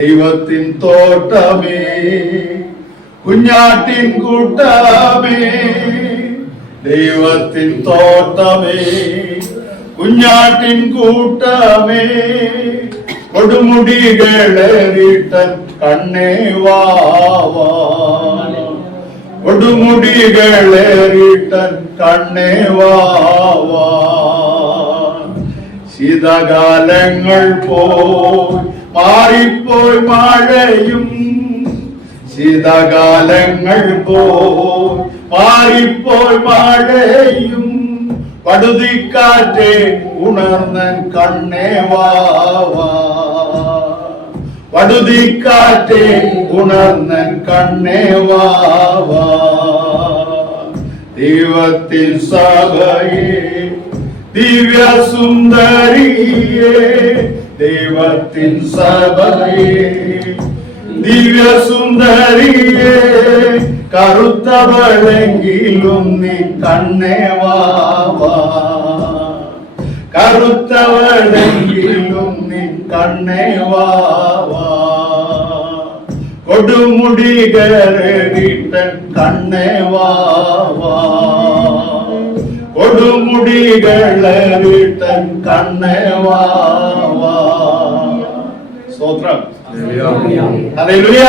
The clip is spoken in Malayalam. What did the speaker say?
ദൈവത്തിൻ തോട്ടമേ, കുഞ്ഞാട്ടിൻ കൂട്ടമേ, ദൈവത്തിൻ തോട്ടമേ, കുഞ്ഞാട്ടിൻ കൂട്ടമേ, കൊടുമുടികളേറിട്ടൻ കണ്ണേ വാവാ, കൊടുമുടികളേറിട്ടൻ കണ്ണേ വാവാ. ശീതകാലങ്ങൾ പോയി മാറിപ്പോയി മഴയും, ശീതകാലങ്ങൾ പോയി മാറിപ്പോയി മഴയും, പടുതിക്കാറ്റേ ഉണർന്നൻ കണ്ണേ വാവാ, പടുതിക്കാറ്റേ ഉണർന്നൻ കണ്ണേ വാവാ. ദൈവത്തിൻ സഭയേ, ദിവ്യ സുന്ദരിയേ, ദൈവത്തിൻ സഭയേ, ദിവ്യ സുന്ദരിയേ, കറുത്തവളെങ്കിലും നീ കണ്ണേ വാവാ, കറുത്തവളെങ്കിലും നീ കണ്ണേ വാവാ. കൊടുമുടികളേറിട്ടൻ കണ്ണേ വാവാ, കൊടുമുടികളേറിട്ടൻ കണ്ണേ വാവാ. സ്തോത്രം. ഹല്ലേലൂയ.